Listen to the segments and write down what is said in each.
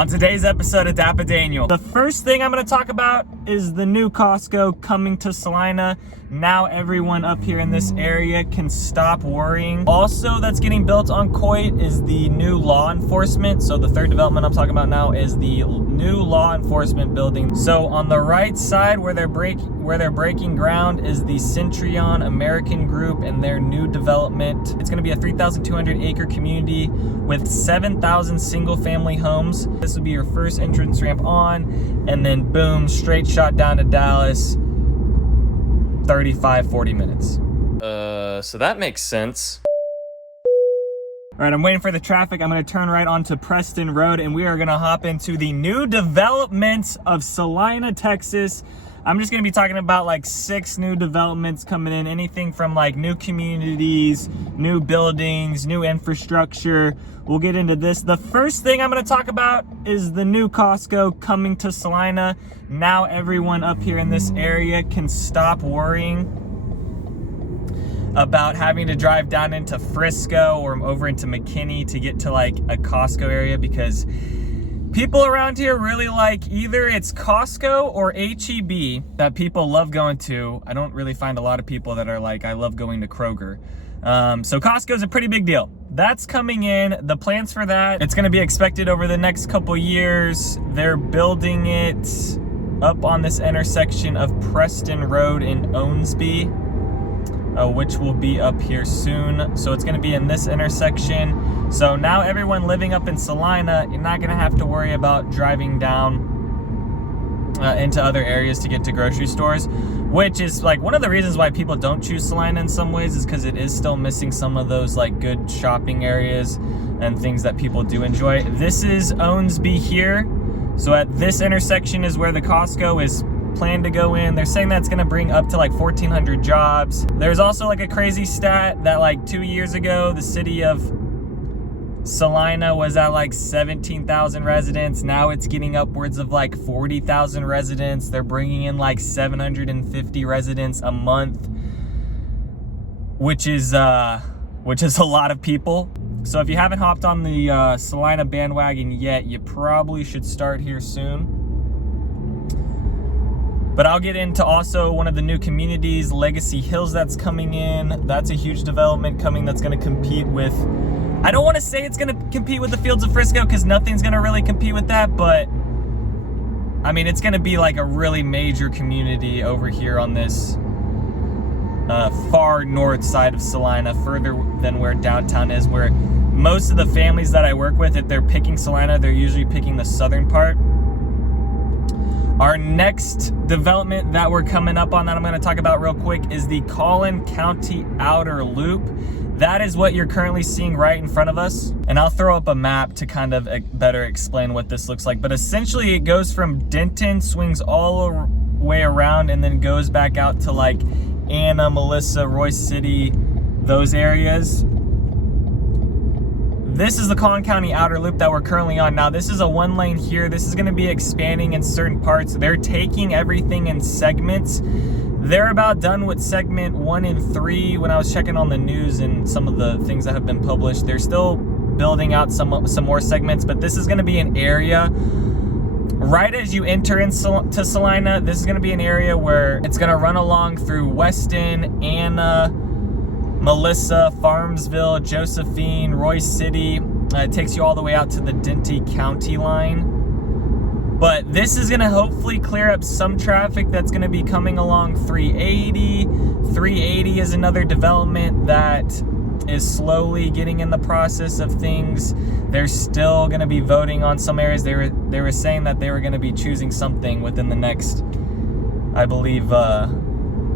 On today's episode of DAPA.DANIEL, the first thing I'm going to talk about is the new Costco coming to Celina. Now everyone up here in this area can stop worrying. Also, that's getting built on Coit is the new law enforcement. So the third development I'm talking about now is the new law enforcement building. So on the right side where they're breaking ground is the Centurion American Group and their new development. It's going to be a 3,200 acre community with 7,000 single family homes. This would be your first entrance ramp on, and then boom, straight shot down to Dallas, 35-40 minutes. So that makes sense. All right, I'm waiting for the traffic. I'm gonna turn right onto Preston Road and we are gonna hop into the new developments of Celina, Texas. I'm just gonna be talking about like 6 new developments coming in, anything from like new communities, new buildings, new infrastructure. We'll get into this. The first thing I'm gonna talk about is the new Costco coming to Celina. Now everyone up here in this area can stop worrying about having to drive down into Frisco or over into McKinney to get to like a Costco area, because people around here really like either it's Costco or H-E-B that people love going to. I don't really find a lot of people that are like, I love going to Kroger. So Costco is a pretty big deal. That's coming in. The plans for that, it's going to be expected over the next couple years. They're building it up on this intersection of Preston Road and Owensby, which will be up here soon. So it's going to be in this intersection. So now everyone living up in Celina, you're not going to have to worry about driving down into other areas to get to grocery stores, which is like one of the reasons why people don't choose Celina in some ways, is because it is still missing some of those like good shopping areas and things that people do enjoy. This is Owensby here. So at this intersection is where the Costco is planned to go in. They're saying that's going to bring up to like 1,400 jobs. There's also like a crazy stat that like 2 years ago, the city of Celina was at like 17,000 residents. Now it's getting upwards of like 40,000 residents. They're bringing in like 750 residents a month, which is a lot of people. So if you haven't hopped on the Celina bandwagon yet, you probably should start here soon. But I'll get into also one of the new communities, Legacy Hills, that's coming in. That's a huge development coming that's going to compete with, I don't want to say it's going to compete with the Fields of Frisco because nothing's going to really compete with that, but I mean, it's going to be like a really major community over here on this far north side of Celina, further than where downtown is, where most of the families that I work with, if they're picking Celina, they're usually picking the southern part. Our next development that we're coming up on that I'm going to talk about real quick is the Collin County Outer Loop. That is what you're currently seeing right in front of us. And I'll throw up a map to kind of better explain what this looks like. But essentially it goes from Denton, swings all the way around, and then goes back out to like Anna, Melissa, Royce City, those areas. This is the Collin County Outer Loop that we're currently on. Now, this is a 1-lane here. This is going to be expanding in certain parts. They're taking everything in segments. They're about done with segment 1 and 3. When I was checking on the news and some of the things that have been published, they're still building out some more segments, but this is going to be an area right as you enter into Celina. This is going to be an area where it's going to run along through Weston, Anna, Melissa, Farmsville, Josephine, Royce City. It takes you all the way out to the Denton County line. But this is going to hopefully clear up some traffic that's going to be coming along 380. 380 is another development that is slowly getting in the process of things. They're still going to be voting on some areas. They were saying that they were going to be choosing something within the next, I believe,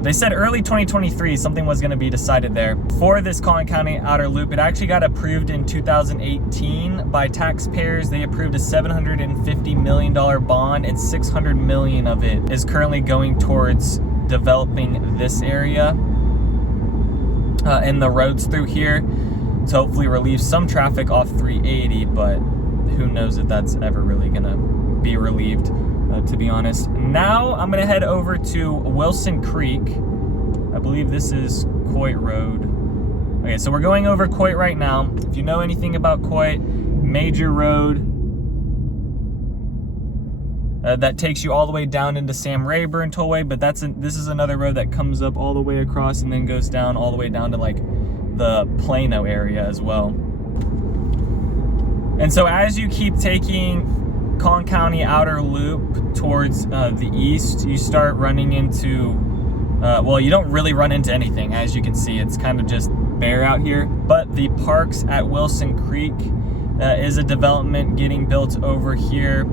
they said early 2023 something was going to be decided there. For this Collin County Outer Loop, it actually got approved in 2018 by taxpayers. They approved a $750 million bond, and $600 million of it is currently going towards developing this area and the roads through here to hopefully relieve some traffic off 380, but who knows if that's ever really going to be relieved. To be honest. Now I'm gonna head over to Wilson Creek. I believe this is Coit Road. Okay, so we're going over Coit right now. If you know anything about Coit, major road, that takes you all the way down into Sam Rayburn Tollway, but this is another road that comes up all the way across and then goes down all the way down to like the Plano area as well. And so as you keep taking Collin County outer loop towards the east, you start running into, well, you don't really run into anything. As you can see, it's kind of just bare out here. But the parks at Wilson Creek is a development getting built over here.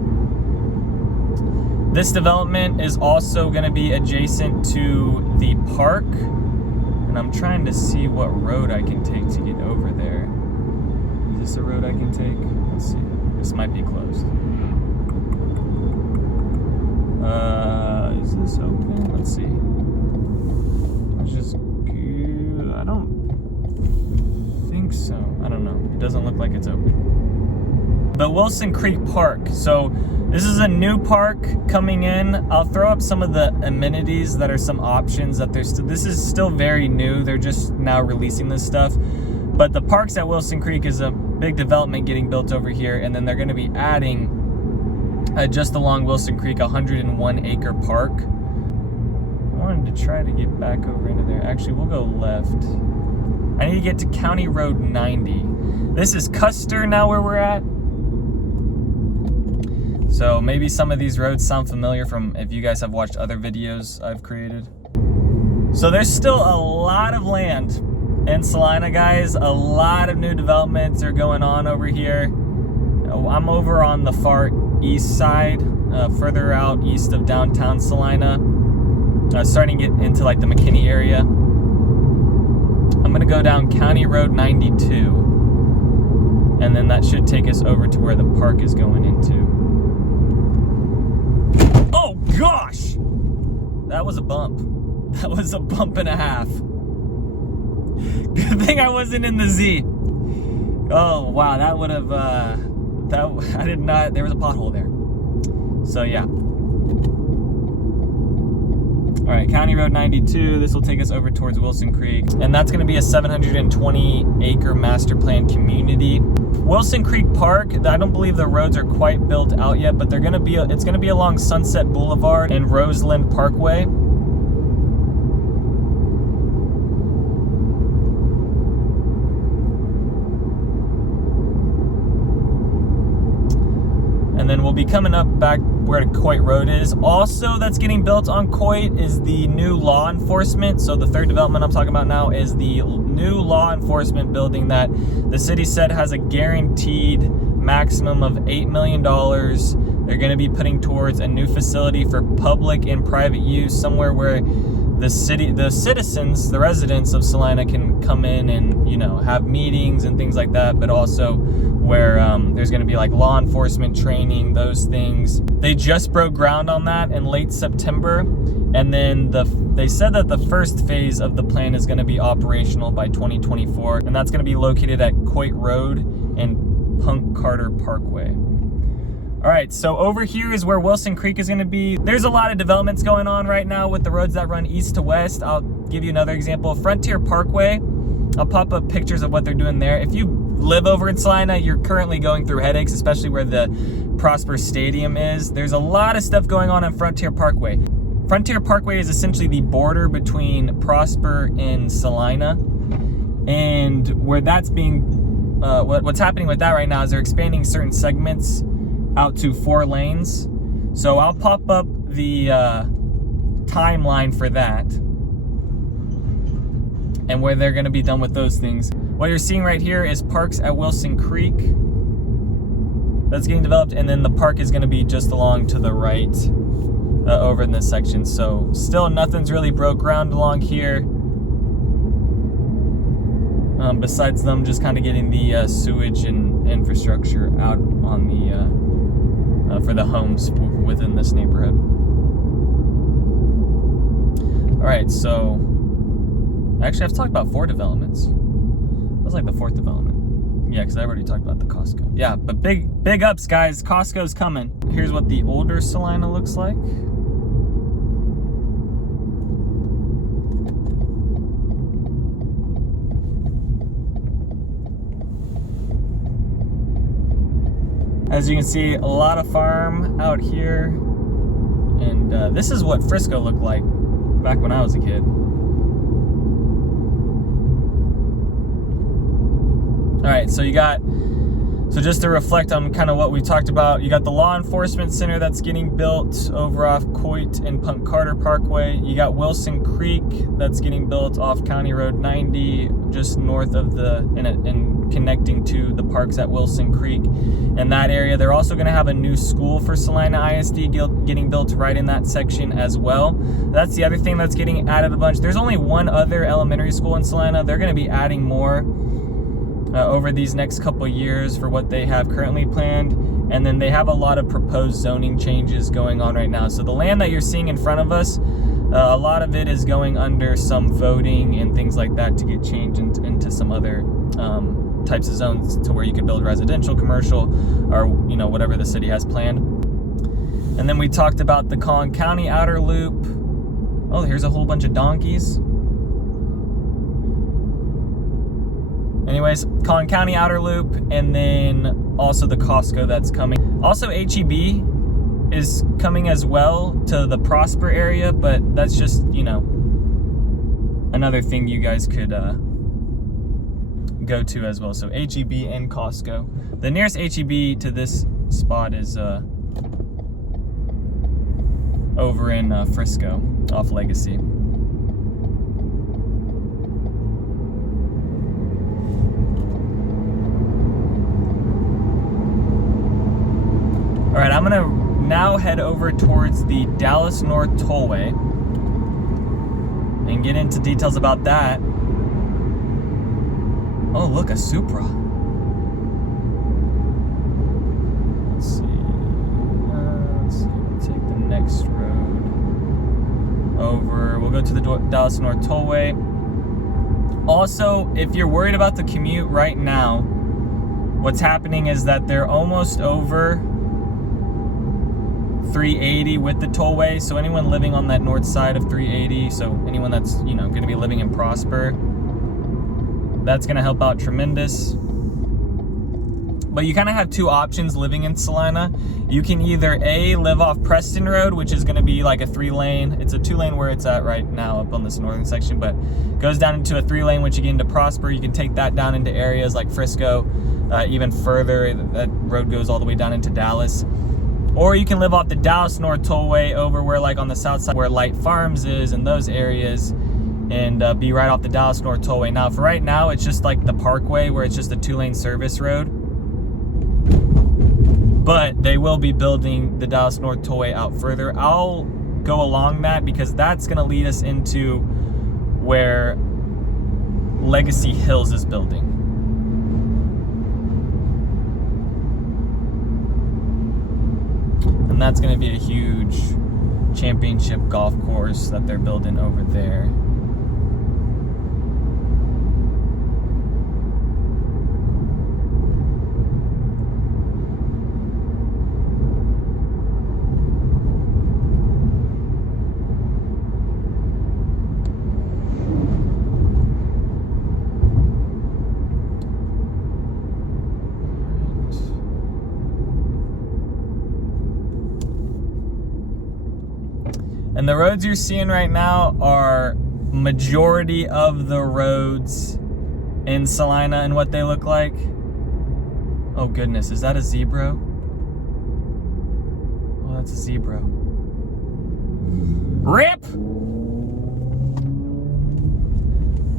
This development is also going to be adjacent to the park, and I'm trying to see what road I can take to get over there. Is this a road I can take? Let's see. This might be closed. Is this open? Let's see. I don't think so. I don't know. It doesn't look like it's open. The Wilson Creek Park. So this is a new park coming in. I'll throw up some of the amenities that are some options that there's. This is still very new. They're just now releasing this stuff. But the parks at Wilson Creek is a big development getting built over here, and then they're going to be adding just along Wilson Creek, a 101-acre park. I wanted to try to get back over into there. Actually, we'll go left. I need to get to County Road 90. This is Custer now where we're at. So maybe some of these roads sound familiar from if you guys have watched other videos I've created. So there's still a lot of land in Celina, guys. A lot of new developments are going on over here. I'm over on the far east side, further out east of downtown Celina, starting to get into like the McKinney area. I'm gonna go down County Road 92, and then that should take us over to where the park is going into. Oh gosh! That was a bump. That was a bump and a half. Good thing I wasn't in the Z. Oh wow, that would have, I did not, there was a pothole there. So yeah. All right, County Road 92, this will take us over towards Wilson Creek. And that's gonna be a 720-acre master plan community. Wilson Creek Park, I don't believe the roads are quite built out yet, but it's gonna be along Sunset Boulevard and Roseland Parkway. And then we'll be coming up back where Coit Road is. Also, that's getting built on Coit is the new law enforcement. So the third development I'm talking about now is the new law enforcement building that the city said has a guaranteed maximum of $8 million. They're going to be putting towards a new facility for public and private use, somewhere where the citizens, the residents of Celina can come in and, you know, have meetings and things like that, but also where there's going to be like law enforcement training, those things. They just broke ground on that in late September, and then they said that the first phase of the plan is going to be operational by 2024, and that's going to be located at Coit Road and Punk Carter Parkway. All right, so over here is where Wilson Creek is going to be. There's a lot of developments going on right now with the roads that run east to west. I'll give you another example. Frontier Parkway, I'll pop up pictures of what they're doing there. If you live over in Celina, you're currently going through headaches, especially where the Prosper Stadium is. There's a lot of stuff going on Frontier Parkway. Frontier Parkway is essentially the border between Prosper and Celina, and where that's being, what's happening with that right now is they're expanding certain segments out to 4 lanes. So I'll pop up the timeline for that and where they're going to be done with those things. What you're seeing right here is parks at Wilson Creek. That's getting developed, and then the park is going to be just along to the right over in this section. So still nothing's really broke ground along here, besides them just kind of getting the sewage and infrastructure out on the for the homes within this neighborhood. All right, so actually I've talked about 4 developments. That was like the 4th development. Yeah, because I already talked about the Costco. Yeah, but big ups, guys. Costco's coming. Here's what the older Celina looks like. As you can see, a lot of farm out here. And this is what Frisco looked like back when I was a kid. All right, so just to reflect on kind of what we talked about, you got the law enforcement center that's getting built over off Coit and Punk Carter Parkway. You got Wilson Creek that's getting built off County Road 90, just north of and connecting to the parks at Wilson Creek. In that area, they're also going to have a new school for Celina ISD getting built right in that section as well. That's the other thing that's getting added a bunch. There's only one other elementary school in Celina. They're going to be adding more over these next couple years for what they have currently planned. And then they have a lot of proposed zoning changes going on right now. So the land that you're seeing in front of us, a lot of it is going under some voting and things like that to get changed into some other types of zones to where you can build residential, commercial, or whatever the city has planned. And then we talked about the Collin County outer loop. Oh, here's a whole bunch of donkeys. Anyways, Collin County outer loop, and then also the Costco that's coming. Also, HEB is coming as well to the Prosper area, but that's just, another thing you guys could go to as well. So HEB and Costco. The nearest HEB to this spot is over in Frisco, off Legacy. All right, I'm gonna now head over towards the Dallas North Tollway and get into details about that. Oh, look, a Supra. Let's see. We'll take the next road over. We'll go to the Dallas North Tollway. Also, if you're worried about the commute right now, what's happening is that they're almost over 380 with the tollway. So anyone living on that north side of 380, so anyone that's going to be living in Prosper, that's going to help out tremendous. But you kind of have two options living in Celina. You can either live off Preston Road, which is going to be like a 3-lane. It's a 2-lane where it's at right now up on this northern section, but goes down into a 3-lane once you get into Prosper. You can take that down into areas like Frisco, even further. That road goes all the way down into Dallas. Or you can live off the Dallas North Tollway over where, like on the south side where Light Farms is and those areas, and be right off the Dallas North Tollway. Now, for right now, it's just like the Parkway where it's just a 2-lane service road. But they will be building the Dallas North Tollway out further. I'll go along that because that's going to lead us into where Legacy Hills is building. And that's going to be a huge championship golf course that they're building over there. And the roads you're seeing right now are majority of the roads in Celina and what they look like. Oh goodness, is that a zebra? Oh, that's a zebra. Rip!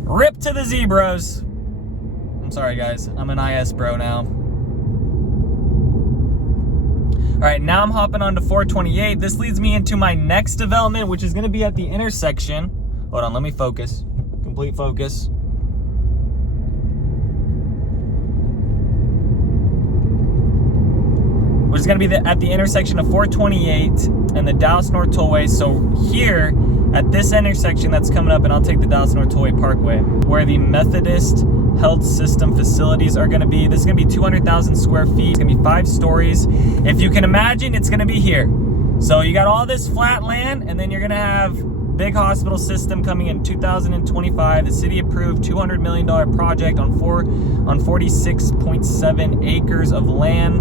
Rip to the zebras. I'm sorry guys, I'm an IS bro now. All right, now I'm hopping on to 428. This leads me into my next development, which is gonna be at the intersection. Hold on, let me focus. Complete focus. Which is gonna be at the intersection of 428 and the Dallas North Tollway. So here, at this intersection that's coming up, and I'll take the Dallas North Tollway Parkway, where the Methodist health system facilities are going to be. This is going to be 200,000 square feet. It's going to be 5 stories. If you can imagine, it's going to be here. So you got all this flat land, and then you're going to have big hospital system coming in 2025. The city approved $200 million project on 46.7 acres of land.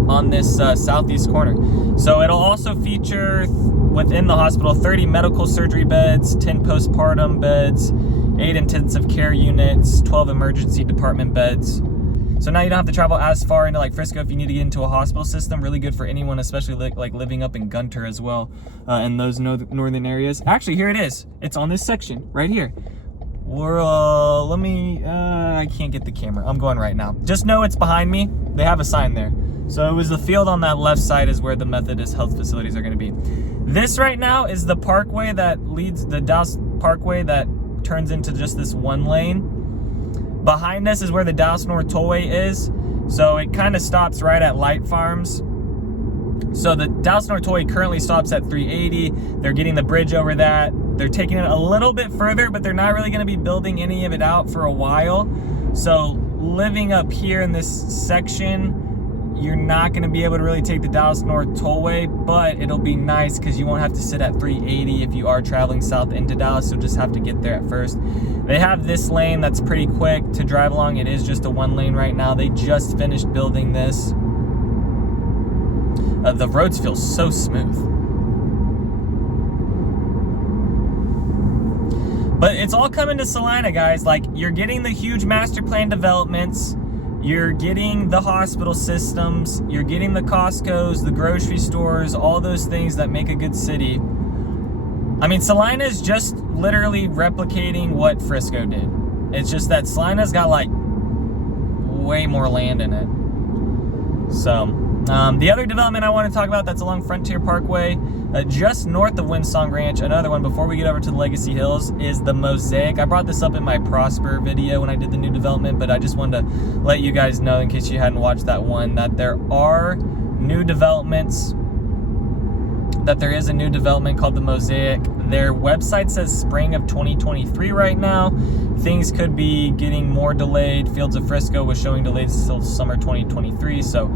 on this southeast corner. So it'll also feature within the hospital 30 medical surgery beds, 10 postpartum beds, 8 intensive care units, 12 emergency department beds. So now you don't have to travel as far into like Frisco if you need to get into a hospital system. Really good for anyone, especially like living up in Gunter as well, in those northern areas. Actually, here it is. It's on this section right here. We're, I can't get the camera. I'm going right now. Just know it's behind me. They have a sign there. So it was the field on that left side is where the Methodist health facilities are going to be. This right now is the parkway that leads, the Dallas Parkway that turns into just this one lane. Behind us is where the Dallas North Tollway is. So it kind of stops right at Light Farms. So the Dallas North Tollway currently stops at 380. They're getting the bridge over that. They're taking it a little bit further, but they're not really going to be building any of it out for a while. So living up here in this section, you're not going to be able to really take the Dallas North Tollway, but it'll be nice because you won't have to sit at 380 if you are traveling south into Dallas. You'll just have to get there at first. They have this lane that's pretty quick to drive along. It is just a one lane right now. They just finished building this. The roads feel so smooth. But it's all coming to Celina, guys. Like, you're getting the huge master plan developments. You're getting the hospital systems, you're getting the Costcos, the grocery stores, all those things that make a good city. I mean, Celina is just literally replicating what Frisco did. It's just that Celina's got like way more land in it. So, the other development I want to talk about that's along Frontier Parkway, just north of Windsong Ranch, another one before we get over to the Legacy Hills, is the Mosaic. I brought this up in my Prosper video when I did the new development, but I just wanted to let you guys know, in case you hadn't watched that one, that there are new developments, that there is a new development called the Mosaic. Their website says spring of 2023 right now. Things could be getting more delayed. Fields of Frisco was showing delays until summer 2023, so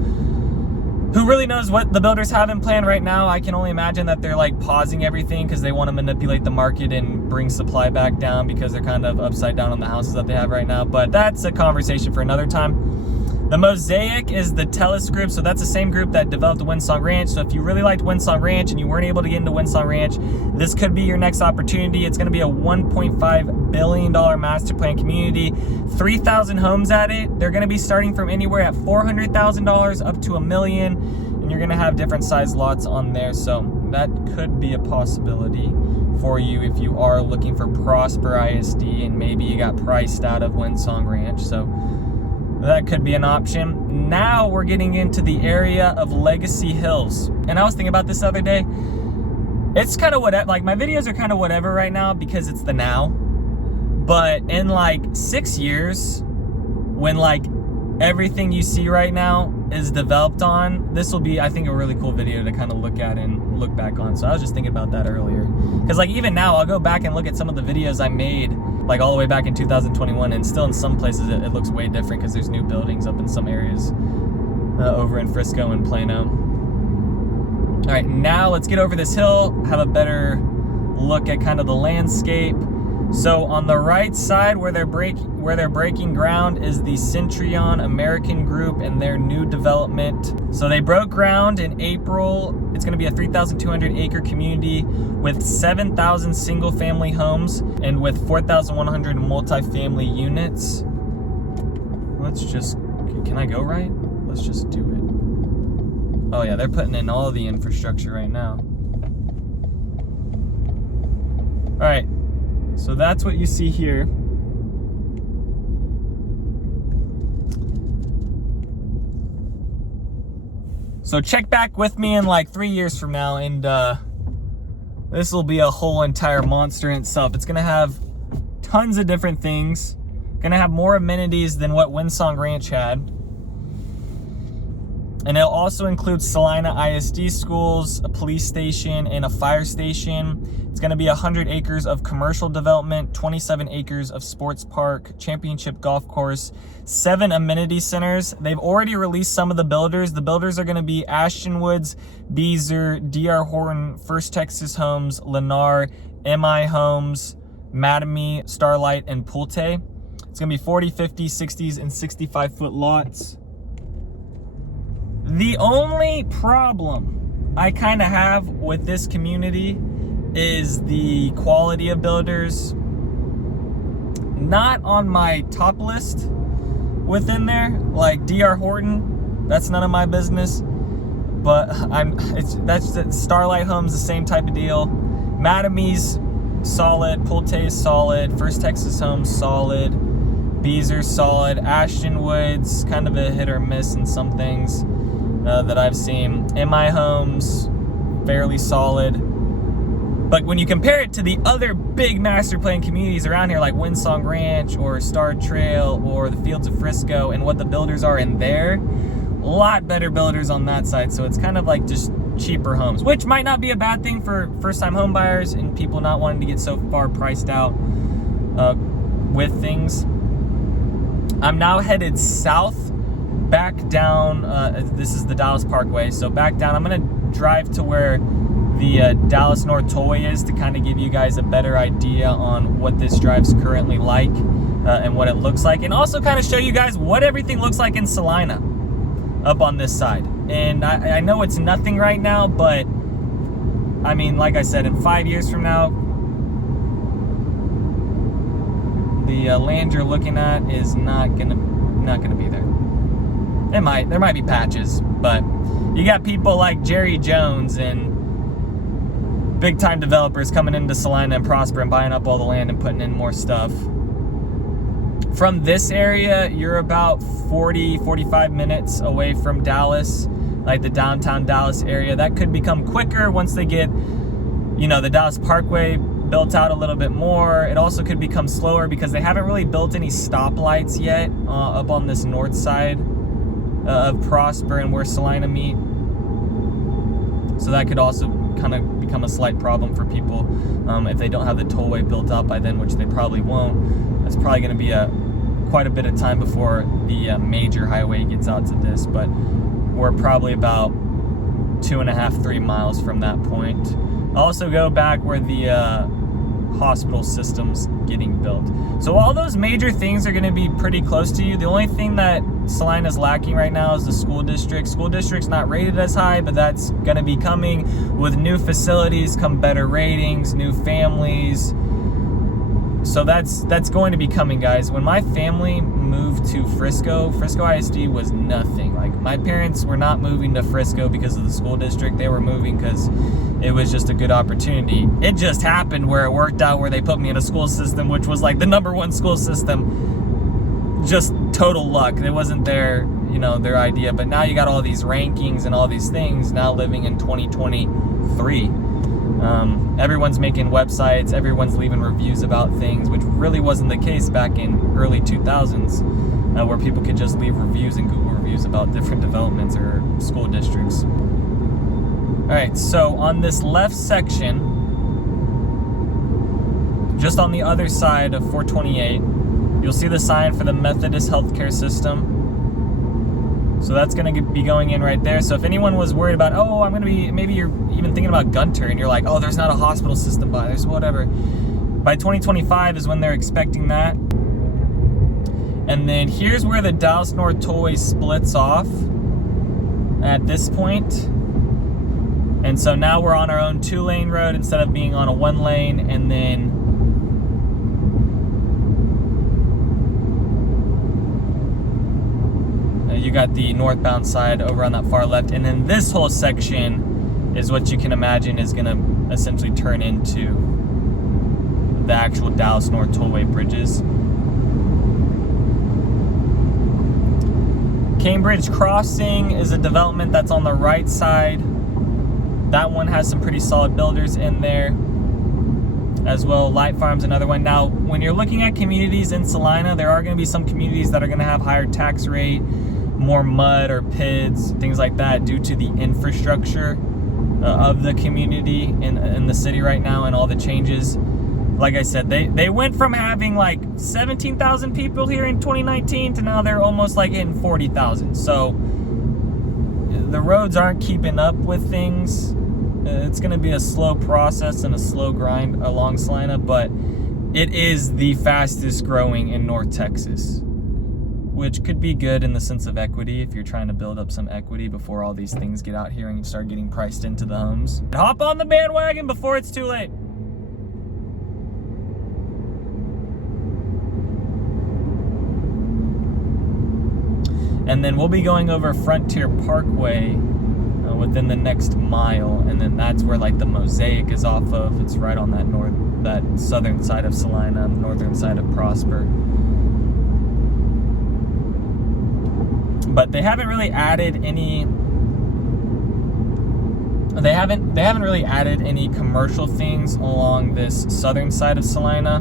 who really knows what the builders have in plan right now? I can only imagine that they're like pausing everything because they want to manipulate the market and bring supply back down because they're kind of upside down on the houses that they have right now. But that's a conversation for another time. The Mosaic is the Telus group, so that's the same group that developed the Windsong Ranch. So if you really liked Windsong Ranch and you weren't able to get into Windsong Ranch, this could be your next opportunity. It's going to be a $1.5 billion master plan community, 3,000 homes at it. They're going to be starting from anywhere at $400,000 up to $1 million, and you're going to have different size lots on there. So that could be a possibility for you if you are looking for Prosper ISD and maybe you got priced out of Windsong Ranch. So that could be an option. Now we're getting into the area of Legacy Hills. And I was thinking about this the other day. It's kind of whatever, like my videos are kind of whatever right now because it's the now. But in like 6 years, when like everything you see right now is developed on, this will be, I think, a really cool video to kind of look at and look back on. So I was just thinking about that earlier. Because like even now, I'll go back and look at some of the videos I made like all the way back in 2021, and still in some places it looks way different because there's new buildings up in some areas over in Frisco and Plano. All right, now let's get over this hill, have a better look at kind of the landscape. So on the right side where they're breaking ground is the Centurion American Group and their new development. So they broke ground in April. It's going to be a 3,200 acre community with 7,000 single family homes and with 4,100 multifamily units. Let's just, can I go right? Let's just do it. Oh yeah, they're putting in all the infrastructure right now. All right. So that's what you see here. So check back with me in like 3 years from now, and this will be a whole entire monster in itself. It's gonna have tons of different things. Gonna have more amenities than what Windsong Ranch had. And it'll also include Celina ISD schools, a police station, and a fire station. It's going to be 100 acres of commercial development, 27 acres of sports park, championship golf course, 7 amenity centers. They've already released some of the builders. The builders are going to be Ashton Woods, Beezer, DR Horton, First Texas Homes, Lennar, MI Homes, Mattamy, Starlight, and Pulte. It's going to be 40, 50, 60s, and 65-foot lots. The only problem I kind of have with this community is the quality of builders. Not on my top list within there, like D.R. Horton, that's none of my business. But Starlight Home's the same type of deal. Madame's solid, Pulte's solid, First Texas Home's solid, Beezer's solid, Ashton Woods kind of a hit or miss in some things that I've seen. MI Homes fairly solid. But when you compare it to the other big master plan communities around here, like Windsong Ranch or Star Trail or the Fields of Frisco, and what the builders are in there, a lot better builders on that side. So it's kind of like just cheaper homes, which might not be a bad thing for first-time home buyers and people not wanting to get so far priced out with things. I'm now headed south, back down. This is the Dallas Parkway, so back down. I'm gonna drive to where the Dallas North Tollway is to kind of give you guys a better idea on what this drive's currently like and what it looks like, and also kind of show you guys what everything looks like in Celina up on this side. And I know it's nothing right now, but I mean, like I said, in 5 years from now, the land you're looking at is not gonna be there. There might be patches, but you got people like Jerry Jones and big time developers coming into Celina and Prosper and buying up all the land and putting in more stuff. From this area, you're about 45 minutes away from Dallas, like the downtown Dallas area. That could become quicker once they get, the Dallas Parkway built out a little bit more. It also could become slower because they haven't really built any stoplights yet up on this north side of Prosper and where Celina meet. So that could also kind of become a slight problem for people if they don't have the tollway built out by then, which they probably won't. It's probably going to be quite a bit of time before the major highway gets out to this, but we're probably about 2.5-3 miles from that point. I'll also go back where the hospital system's getting built. So all those major things are going to be pretty close to you. The only thing that Celina's lacking right now is the school district. School district's not rated as high, but that's going to be coming. With new facilities come better ratings, new families. So that's going to be coming, guys. When my family moved to Frisco ISD was nothing. Like, my parents were not moving to Frisco because of the school district. They were moving because it was just a good opportunity. It just happened where it worked out, where they put me in a school system which was like the #1 school system. Just total luck. It wasn't their idea. But now you got all these rankings and all these things now living in 2023. Everyone's making websites, everyone's leaving reviews about things, which really wasn't the case back in early 2000s, where people could just leave reviews and Google reviews about different developments or school districts. Alright, so on this left section, just on the other side of 428, you'll see the sign for the Methodist healthcare system. So that's going to be going in right there. So if anyone was worried about, maybe you're even thinking about Gunter and you're like, there's not a hospital system by there's whatever. By 2025 is when they're expecting that. And then here's where the Dallas North Tollway splits off at this point. And so now we're on our own 2-lane road instead of being on a 1-lane. And then you got the northbound side over on that far left, and then this whole section is what you can imagine is going to essentially turn into the actual Dallas North Tollway bridges. Cambridge Crossing is a development that's on the right side. That one has some pretty solid builders in there as well. Light Farm's another one. Now, when you're looking at communities in Celina, there are going to be some communities that are going to have higher tax rate, more mud or PIDs, things like that, due to the infrastructure of the community in the city right now and all the changes. Like I said, they went from having like 17,000 people here in 2019 to now they're almost like hitting 40,000. So the roads aren't keeping up with things. It's going to be a slow process and a slow grind along Celina, but it is the fastest growing in North Texas. which could be good in the sense of equity if you're trying to build up some equity before all these things get out here and start getting priced into the homes. Hop on the bandwagon before it's too late. And then we'll be going over Frontier Parkway within the next mile, and then that's where like the Mosaic is off of. It's right on that southern side of Celina, northern side of Prosper. But they haven't really added any. They haven't really added any commercial things along this southern side of Celina.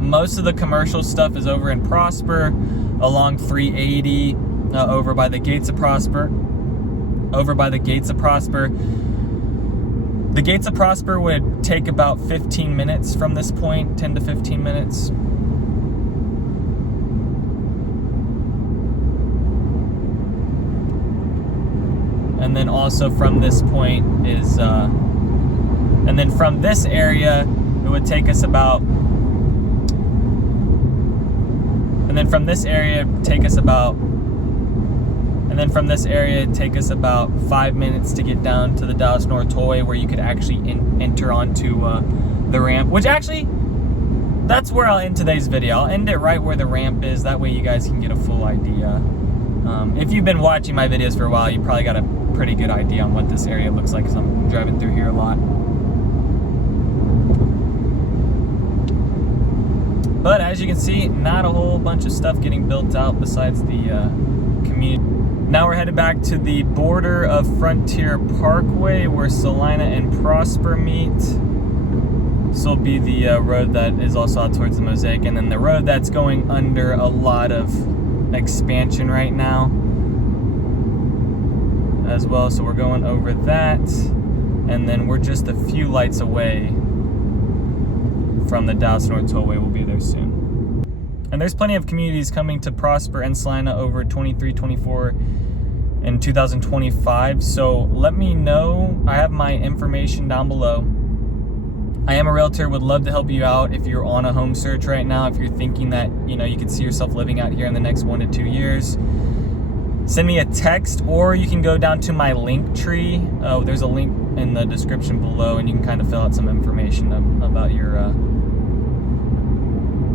Most of the commercial stuff is over in Prosper, along 380, over by the Gates of Prosper. The Gates of Prosper would take about 15 minutes from this point, 10 to 15 minutes. And then also from this point is, and then from this area, it would take us about, and then from this area, take us about 5 minutes to get down to the Dallas North Tollway, where you could actually enter onto the ramp, which actually, that's where I'll end today's video. I'll end it right where the ramp is. That way you guys can get a full idea. If you've been watching my videos for a while, you probably got a pretty good idea on what this area looks like, because I'm driving through here a lot. But as you can see, not a whole bunch of stuff getting built out besides the community. Now we're headed back to the border of Frontier Parkway where Celina and Prosper meet. This will be the road that is also out towards the Mosaic, and then the road that's going under a lot of expansion right now as well. So we're going over that, and then we're just a few lights away from the Dallas North Tollway. We'll be there soon. And there's plenty of communities coming to Prosper and Celina over 23, 24, and 2025. So let me know. I have my information down below. I am a realtor, would love to help you out if you're on a home search right now. If you're thinking that, you know, you could see yourself living out here in the next 1 to 2 years, send me a text, or you can go down to my link tree. There's a link in the description below, and you can kind of fill out some information about your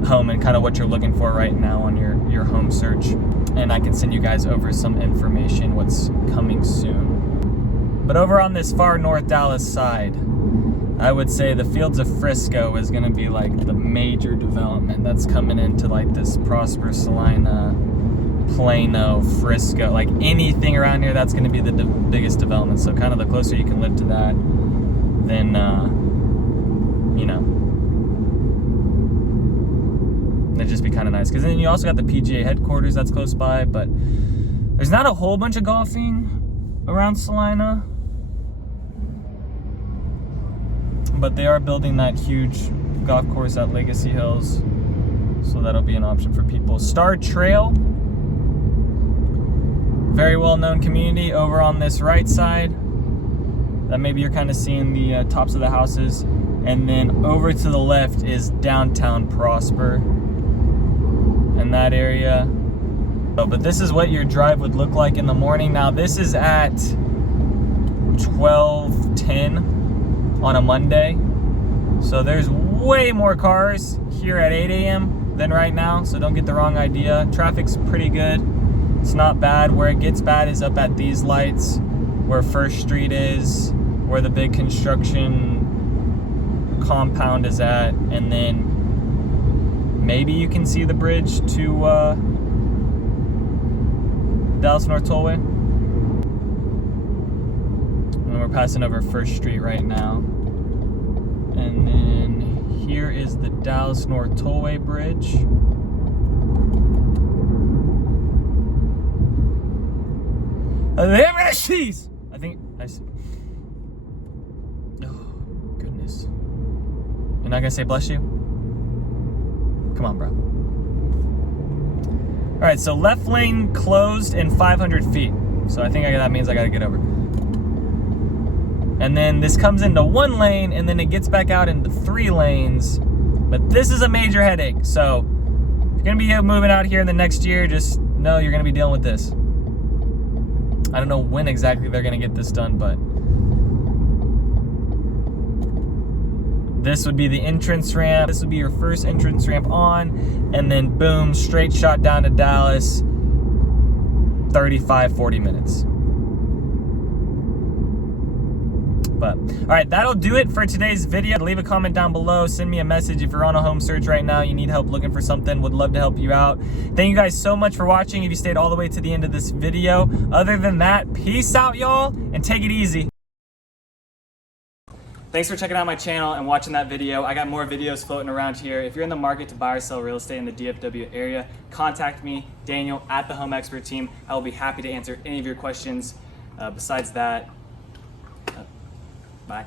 home and kind of what you're looking for right now on your home search. And I can send you guys over some information, what's coming soon. But over on this far north Dallas side, I would say the Fields of Frisco is going to be like the major development that's coming into like this Prosper, Celina, Plano, Frisco, like anything around here, that's going to be the biggest development. So kind of the closer you can live to that, then, you know, it'd just be kind of nice. Because then you also got the PGA headquarters that's close by, but there's not a whole bunch of golfing around Celina. But they are building that huge golf course at Legacy Hills, so that'll be an option for people. Star Trail, very well-known community over on this right side. That maybe you're kind of seeing the tops of the houses. And then over to the left is downtown Prosper in that area. But this is what your drive would look like in the morning. Now this is at 12:10 on a Monday. So there's way more cars here at 8 a.m. than right now, so don't get the wrong idea. Traffic's pretty good. It's not bad. Where it gets bad is up at these lights, where First Street is, where the big construction compound is at, and then maybe you can see the bridge to Dallas North Tollway. And we're passing over First Street right now. And then here is the Dallas North Tollway bridge. Jeez! I think I see. Oh, goodness. You're not gonna say bless you? Come on, bro. All right, so left lane closed in 500 feet. So I think that means I gotta get over. And then this comes into 1 lane, and then it gets back out into 3 lanes. But this is a major headache. So gonna be moving out here in the next year, just know you're gonna be dealing with this. I don't know when exactly they're gonna get this done, but this would be the entrance ramp. This would be your first entrance ramp on, and then boom, straight shot down to Dallas, 35, 40 minutes. But all right, that'll do it for today's video. Leave a comment down below, send me a message if you're on a home search right now, you need help looking for something, would love to help you out. Thank you guys so much for watching if you stayed all the way to the end of this video. Other than that, peace out, y'all, and take it easy. Thanks for checking out my channel and watching that video. I got more videos floating around here. If you're in the market to buy or sell real estate in the DFW area, contact me, Daniel, at the Home Expert Team. I will be happy to answer any of your questions. Besides that, bye.